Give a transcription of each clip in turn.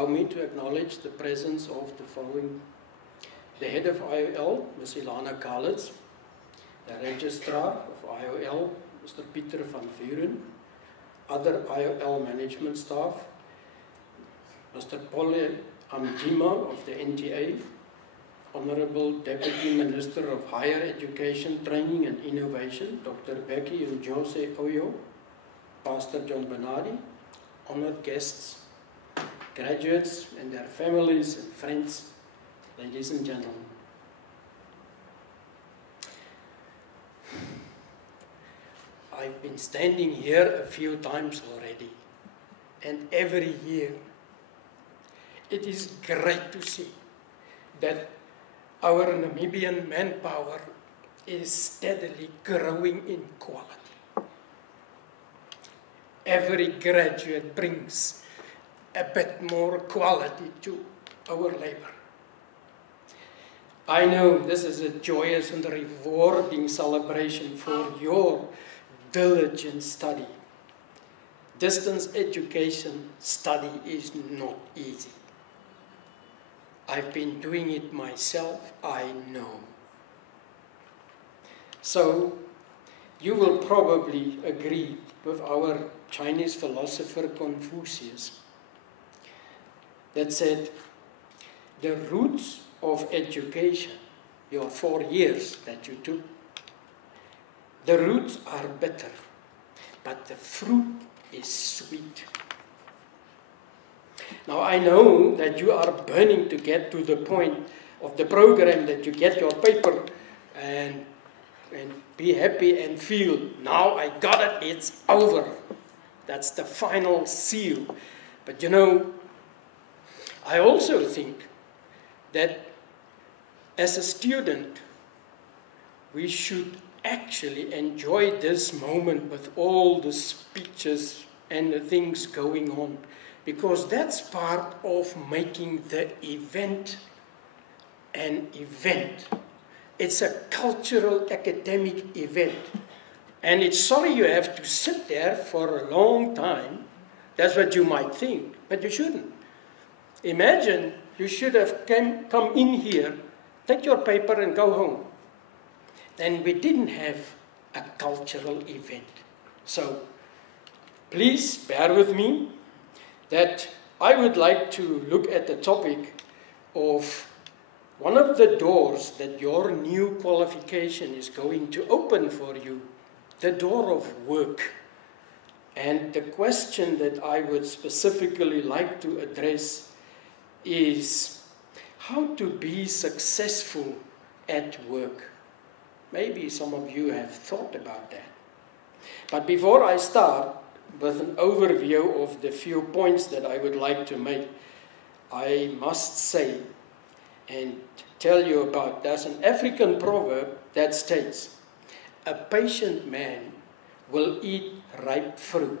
allow me to acknowledge the presence of the following: the head of IOL, Ms. Ilana Kalitz, the registrar of IOL, Mr. Pieter van Vuren, other IOL management staff, Mr. Paul Amdima of the NTA, Honorable Deputy Minister of Higher Education, Training and Innovation, Dr. Becky and Jose Oyo, Pastor John Bernardi, honored guests, graduates and their families and friends, ladies and gentlemen. I've been standing here a few times already, and every year it is great to see that our Namibian manpower is steadily growing in quality. Every graduate brings a bit more quality to our labor. I know this is a joyous and rewarding celebration for your diligent study. Distance education study is not easy. I've been doing it myself, I know. So, you will probably agree with our Chinese philosopher Confucius that said, the roots of education, your 4 years that you took, the roots are bitter, but the fruit is sweet. Now I know that you are burning to get to the point of the program that you get your paper and be happy and feel, now I got it, it's over. That's the final seal. But you know, I also think that as a student, we should actually enjoy this moment with all the speeches and the things going on, because that's part of making the event an event. It's a cultural, academic event. And it's sorry you have to sit there for a long time. That's what you might think, but you shouldn't. Imagine you should have come in here, take your paper and go home. Then we didn't have a cultural event. So please bear with me that I would like to look at the topic of one of the doors that your new qualification is going to open for you, the door of work. And the question that I would specifically like to address is how to be successful at work. Maybe some of you have thought about that. But before I start with an overview of the few points that I would like to make, I must say and tell you about, there's an African proverb that states, a patient man will eat ripe fruit.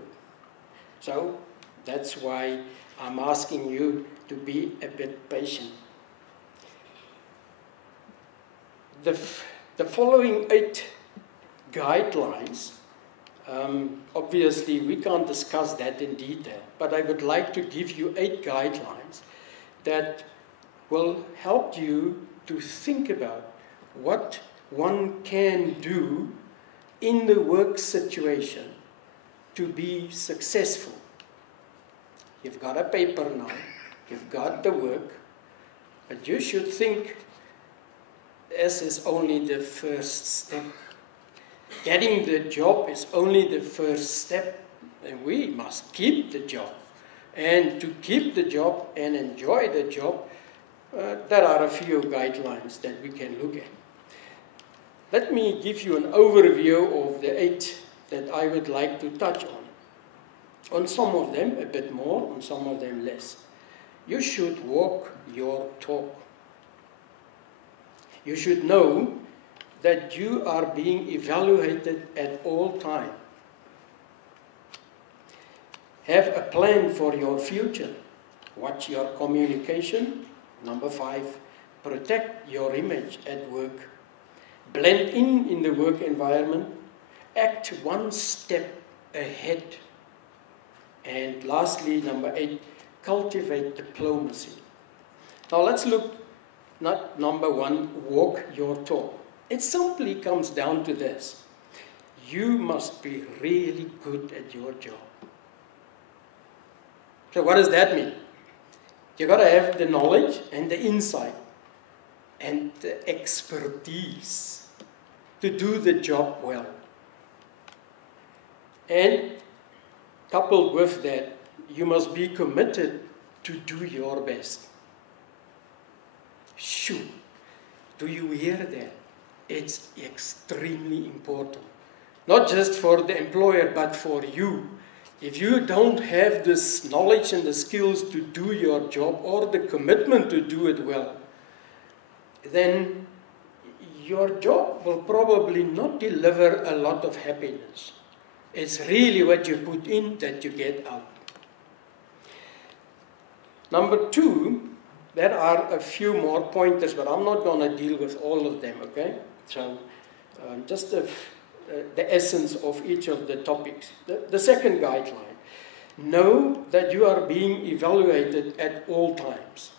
So that's why I'm asking you to be a bit patient. The following 8 guidelines, obviously we can't discuss that in detail, but I would like to give you 8 guidelines that will help you to think about what one can do in the work situation to be successful. You've got a paper now, you've got the work, but you should think this is only the first step. Getting the job is only the first step, and we must keep the job. And to keep the job and enjoy the job, there are a few guidelines that we can look at. Let me give you an overview of the 8 that I would like to touch on. On some of them a bit more, on some of them less. You should walk your talk. You should know that you are being evaluated at all times. Have a plan for your future. Watch your communication. Number 5, protect your image at work. Blend in the work environment. Act one step ahead. And lastly, number 8, cultivate diplomacy. Now let's look, not number one, walk your talk. It simply comes down to this. You must be really good at your job. So what does that mean? You've got to have the knowledge and the insight and the expertise to do the job well. And coupled with that, you must be committed to do your best. Shoo! Do you hear that? It's extremely important. Not just for the employer, but for you. If you don't have this knowledge and the skills to do your job or the commitment to do it well, then your job will probably not deliver a lot of happiness. It's really what you put in that you get out. Number two, there are a few more pointers, but I'm not going to deal with all of them, okay? So, just the essence of each of the topics. The second guideline, know that you are being evaluated at all times.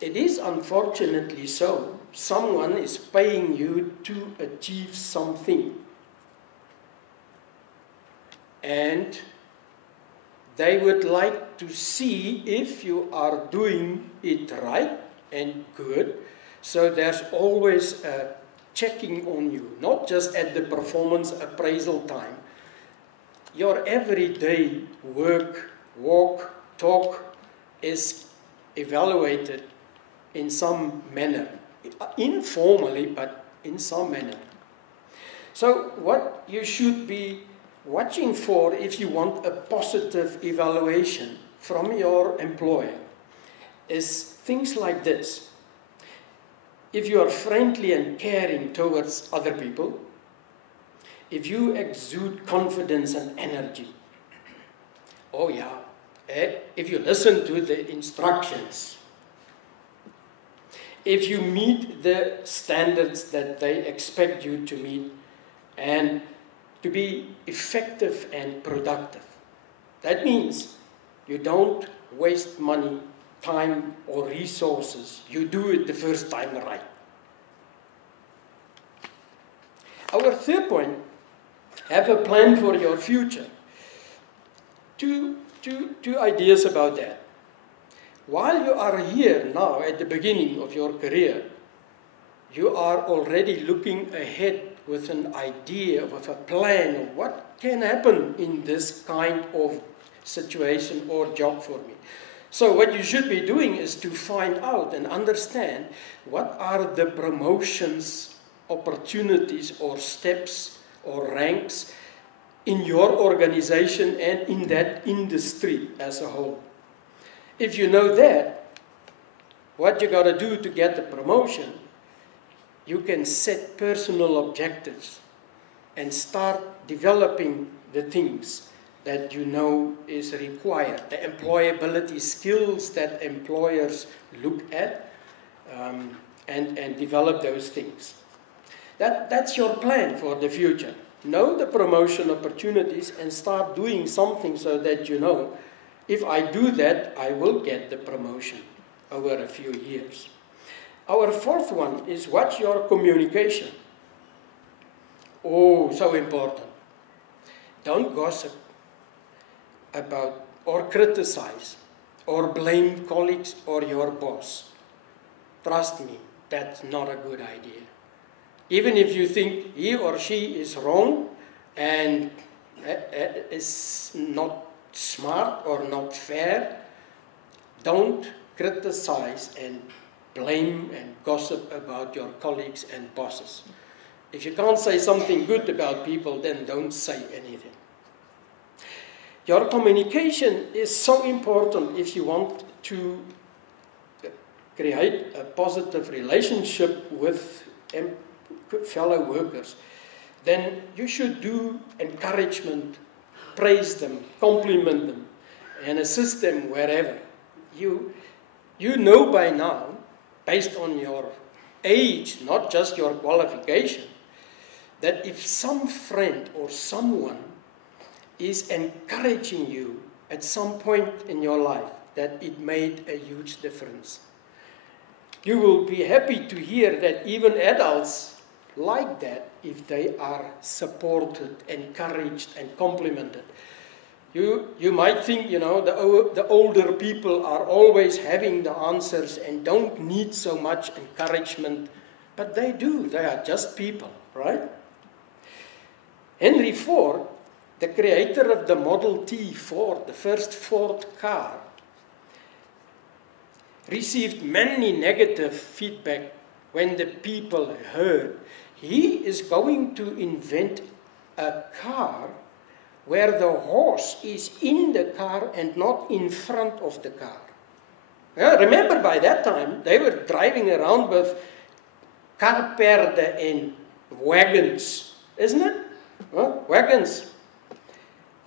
It is unfortunately so. Someone is paying you to achieve something. And they would like to see if you are doing it right and good. So there's always a checking on you, not just at the performance appraisal time. Your everyday work, walk, talk is evaluated in some manner, informally, but in some manner. So what you should be watching for if you want a positive evaluation from your employer is things like this. If you are friendly and caring towards other people, if you exude confidence and energy, oh yeah, if you listen to the instructions, if you meet the standards that they expect you to meet, and to be effective and productive. That means you don't waste money, time, or resources. You do it the first time right. Our third point, have a plan for your future. Two ideas about that. While you are here now at the beginning of your career, you are already looking ahead with an idea, with a plan of what can happen in this kind of situation or job for me. So what you should be doing is to find out and understand what are the promotions, opportunities, or steps, or ranks in your organization and in that industry as a whole. If you know that, what you got to do to get the promotion, you can set personal objectives and start developing the things that you know is required, the employability skills that employers look at, and develop those things. That's your plan for the future. Know the promotion opportunities and start doing something so that you know, if I do that, I will get the promotion over a few years. Our fourth one is watch your communication. Oh, so important. Don't gossip about or criticize or blame colleagues or your boss. Trust me, that's not a good idea. Even if you think he or she is wrong and is not smart or not fair, don't criticize and blame and gossip about your colleagues and bosses. If you can't say something good about people, then don't say anything. Your communication is so important if you want to create a positive relationship with fellow workers. Then you should do encouragement, praise them, compliment them, and assist them wherever. You know by now, based on your age, not just your qualification, that if some friend or someone is encouraging you at some point in your life that it made a huge difference. You will be happy to hear that even adults like that if they are supported, encouraged, and complimented. You might think, you know, the older people are always having the answers and don't need so much encouragement, but they do. They are just people, right? Henry Ford, the creator of the Model T Ford, the first Ford car, received many negative feedback when the people heard he is going to invent a car where the horse is in the car and not in front of the car. Yeah, remember, by that time, they were driving around with karperde and wagons, isn't it? Huh? Wagons.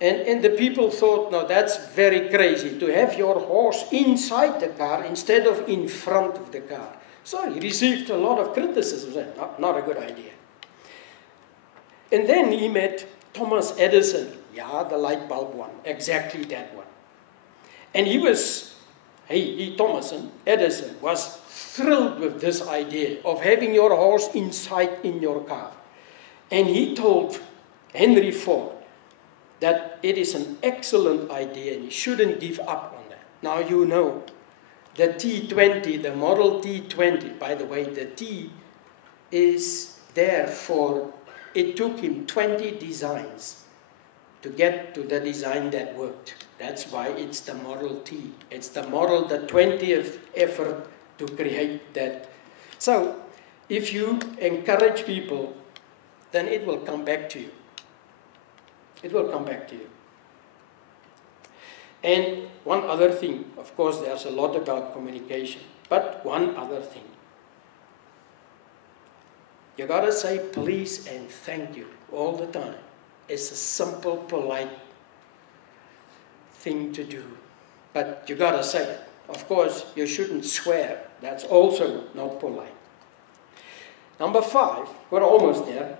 And the people thought, no, that's very crazy, to have your horse inside the car instead of in front of the car. So he received a lot of criticism. Not a good idea. And then he met Thomas Edison. Yeah, the light bulb one. Exactly that one. And Thomas Edison was thrilled with this idea of having your horse inside in your car. And he told Henry Ford that it is an excellent idea and you shouldn't give up on that. Now you know, the T20, the Model T20, by the way, the T is there for, it took him 20 designs to get to the design that worked. That's why it's the Model T. It's the model, the 20th effort to create that. So, if you encourage people, then it will come back to you. It will come back to you. And one other thing, of course, there's a lot about communication, but one other thing. You gotta say please and thank you all the time. It's a simple, polite thing to do, but you gotta say it. Of course, you shouldn't swear. That's also not polite. Number 5, we're almost there.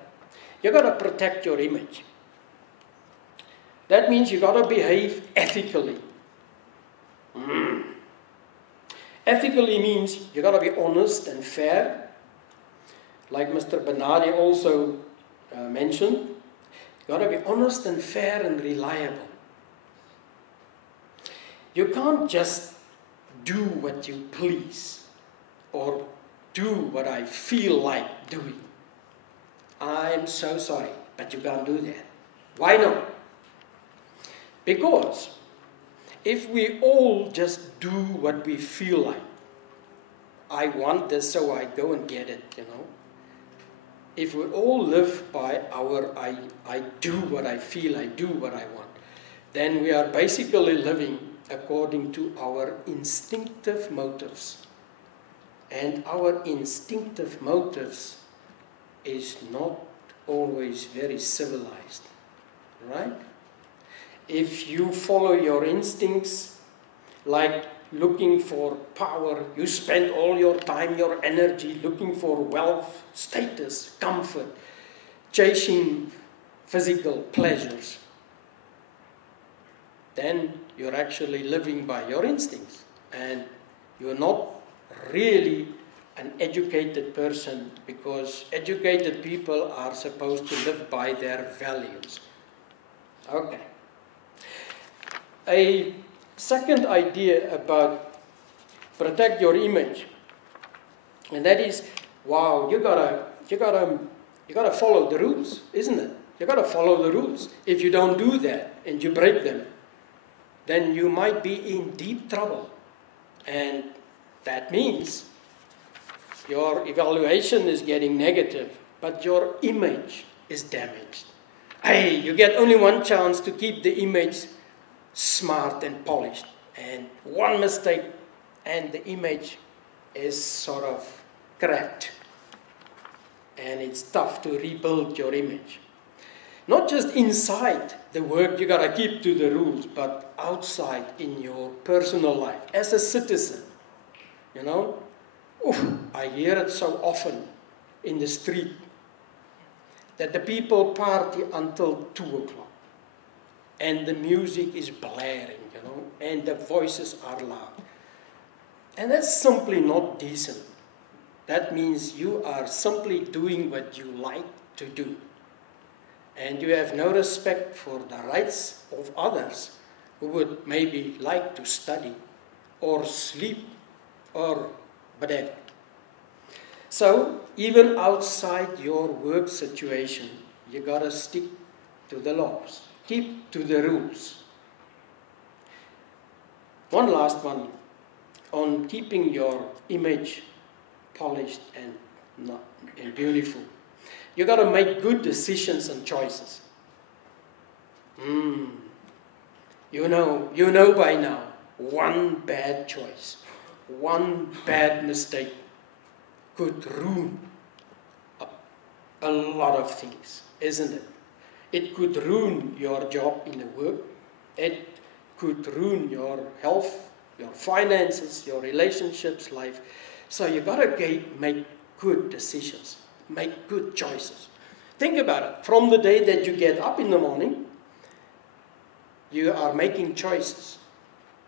You gotta protect your image. That means you got to behave ethically. Ethically means you got to be honest and fair. Like Mr. Bernardi also mentioned, you got to be honest and fair and reliable. You can't just do what you please or do what I feel like doing. I'm so sorry, but you can't do that. Why not? Because if we all just do what we feel like, I want this, so I go and get it, you know. If we all live by our, I do what I feel, I do what I want, then we are basically living according to our instinctive motives. And our instinctive motives is not always very civilized, right? If you follow your instincts, like looking for power, you spend all your time, your energy looking for wealth, status, comfort, chasing physical pleasures, then you're actually living by your instincts. And you're not really an educated person, because educated people are supposed to live by their values. Okay. A second idea about protect your image, and that is, wow, you gotta follow the rules, isn't it? You gotta follow the rules. If you don't do that and you break them, then you might be in deep trouble, and that means your evaluation is getting negative, but your image is damaged. Hey, you get only one chance to keep the image smart and polished, and one mistake and the image is sort of cracked, and it's tough to rebuild your image. Not just inside the work you gotta keep to the rules, but outside in your personal life as a citizen. You know, I hear it so often in the street that the people party until 2 o'clock. and the music is blaring, you know, and the voices are loud. And that's simply not decent. That means you are simply doing what you like to do. And you have no respect for the rights of others who would maybe like to study or sleep or whatever. So, even outside your work situation, you gotta stick to the laws. Keep to the rules. One last one on keeping your image polished and beautiful. You got to make good decisions and choices. You know by now, one bad choice, one bad mistake could ruin a lot of things, isn't it? It could ruin your job in the work. It could ruin your health, your finances, your relationships, life. So you got to make good decisions. Make good choices. Think about it. From the day that you get up in the morning, you are making choices.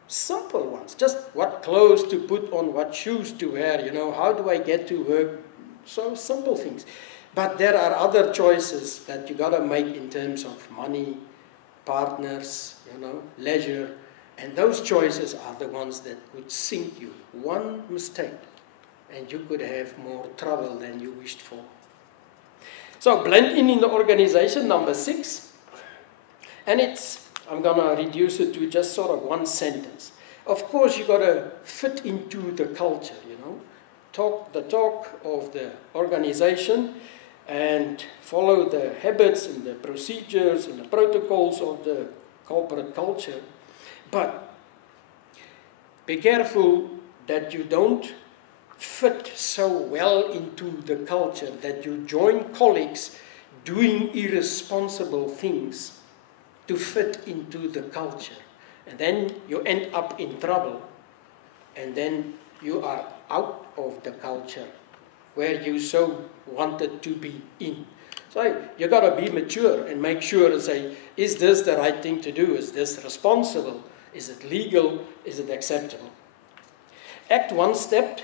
Simple ones. Just what clothes to put on, what shoes to wear, you know, how do I get to work? So simple things. But there are other choices that you got to make in terms of money, partners, you know, leisure. And those choices are the ones that would sink you. One mistake, and you could have more trouble than you wished for. So blend in the organization, number 6. And I'm going to reduce it to just sort of one sentence. Of course, you got to fit into the culture, you know. Talk the talk of the organization and follow the habits and the procedures and the protocols of the corporate culture. But be careful that you don't fit so well into the culture that you join colleagues doing irresponsible things to fit into the culture. And then you end up in trouble. And then you are out of the culture where you so wanted to be in. So you got to be mature and make sure and say, is this the right thing to do? Is this responsible? Is it legal? Is it acceptable? Act one step.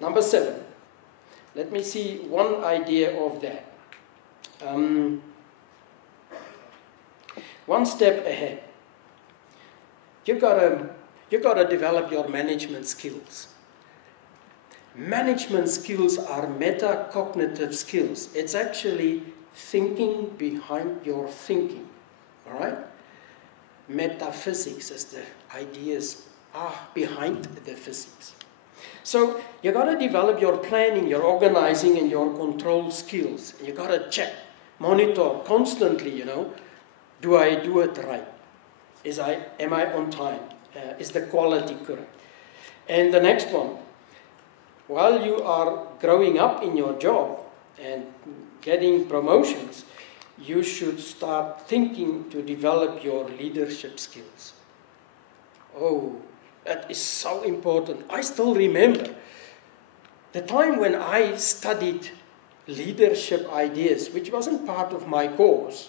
Number 7. Let me see one idea of that. One step ahead. You gotta develop your management skills. Management skills are metacognitive skills. It's actually thinking behind your thinking. All right? Metaphysics is the ideas behind the physics. So you got to develop your planning, your organizing, and your control skills. You got to check, monitor constantly, you know, do I do it right? Am I on time? Is the quality correct? And the next one, while you are growing up in your job and getting promotions, you should start thinking to develop your leadership skills. Oh, that is so important. I still remember the time when I studied leadership ideas, which wasn't part of my course.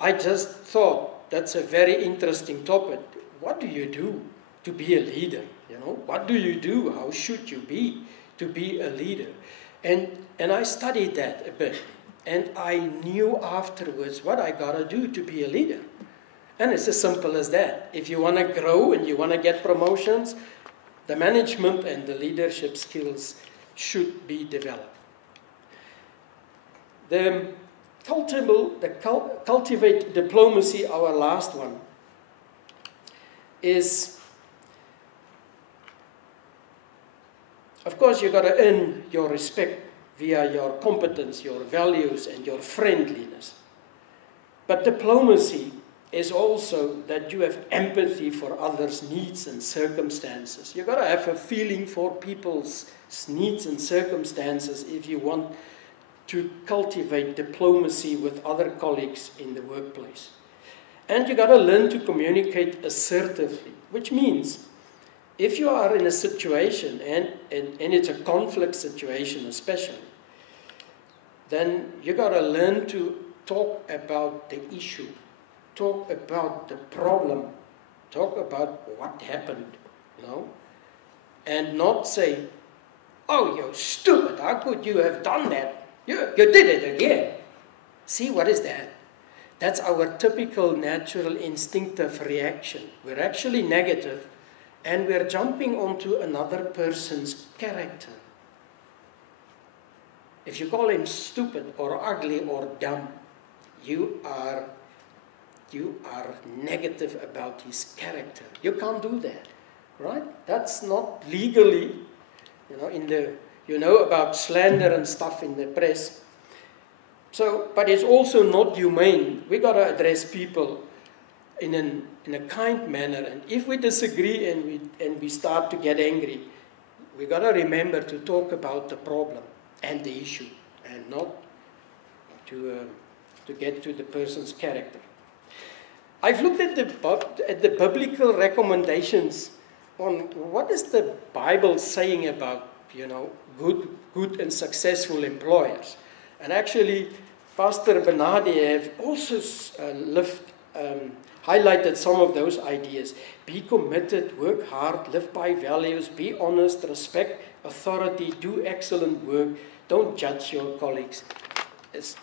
I just thought that's a very interesting topic. What do you do to be a leader? You know, what do you do? How should you be to be a leader? And I studied that a bit. And I knew afterwards what I got to do to be a leader. And it's as simple as that. If you want to grow and you want to get promotions, the management and the leadership skills should be developed. Cultivate diplomacy, our last one, is, of course, you've got to earn your respect via your competence, your values, and your friendliness. But diplomacy is also that you have empathy for others' needs and circumstances. You've got to have a feeling for people's needs and circumstances if you want to cultivate diplomacy with other colleagues in the workplace. And you've got to learn to communicate assertively, which means if you are in a situation, and it's a conflict situation especially, then you've got to learn to talk about the issue talk about the problem, talk about what happened, you know, and not say, oh, you're stupid, how could you have done that? You did it again. See, what is that? That's our typical natural instinctive reaction. We're actually negative, and we're jumping onto another person's character. If you call him stupid or ugly or dumb, you are negative about his character. You can't do that, right? That's not legally, you know about slander and stuff in the press. So, but it's also not humane. We got to address people in a kind manner. And if we disagree and we start to get angry, we got to remember to talk about the problem and the issue, and not to get to the person's character. I've looked at the biblical recommendations on what is the Bible saying about, good and successful employers. And actually, Pastor Bernardi have also highlighted some of those ideas. Be committed, work hard, live by values, be honest, respect authority, do excellent work, don't judge your colleagues. It's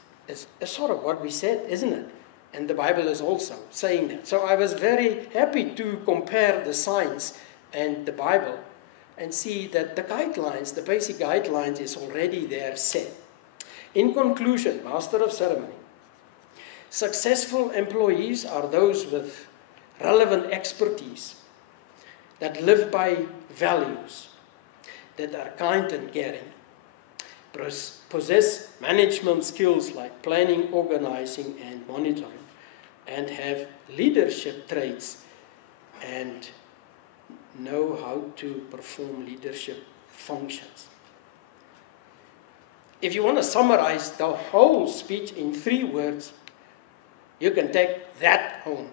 sort of what we said, isn't it? And the Bible is also saying that. So I was very happy to compare the science and the Bible and see that the guidelines, the basic guidelines, is already there set. In conclusion, Master of Ceremony, successful employees are those with relevant expertise, that live by values, that are kind and caring, possess management skills like planning, organizing, and monitoring, and have leadership traits and know how to perform leadership functions. If you want to summarize the whole speech in 3 words, you can take that home.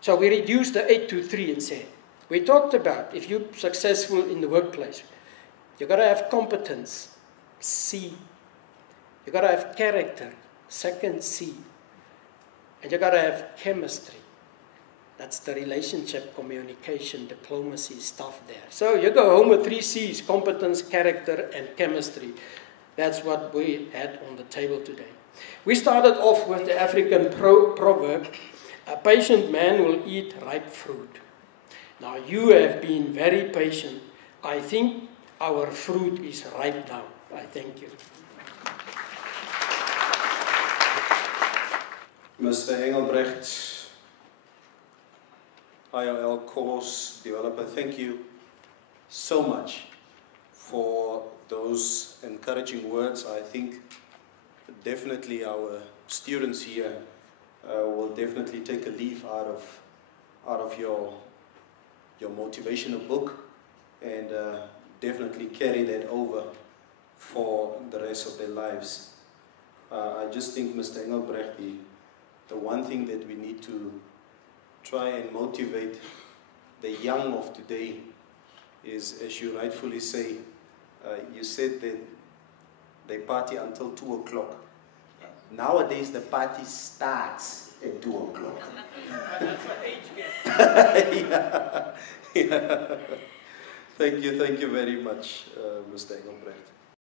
So we reduced the 8 to 3 and said, we talked about if you're successful in the workplace, you've got to have competence, C. You've got to have character, second C. And you've got to have chemistry. That's the relationship, communication, diplomacy stuff there. So you go home with 3 C's, competence, character, and chemistry. That's what we had on the table today. We started off with the African proverb, a patient man will eat ripe fruit. Now you have been very patient. I think our fruit is ripe now. I thank you. Mr. Engelbrecht, ILL course developer, thank you so much for those encouraging words. I think definitely our students here will definitely take a leaf out of your motivational book and definitely carry that over for the rest of their lives. I just think, Mr. Engelbrecht, the one thing that we need to try and motivate the young of today is, as you rightfully say, you said that they party until 2 o'clock. Nowadays the party starts at 2 o'clock. That's the age gap. Yeah. Thank you very much, Mr. Engelbrecht.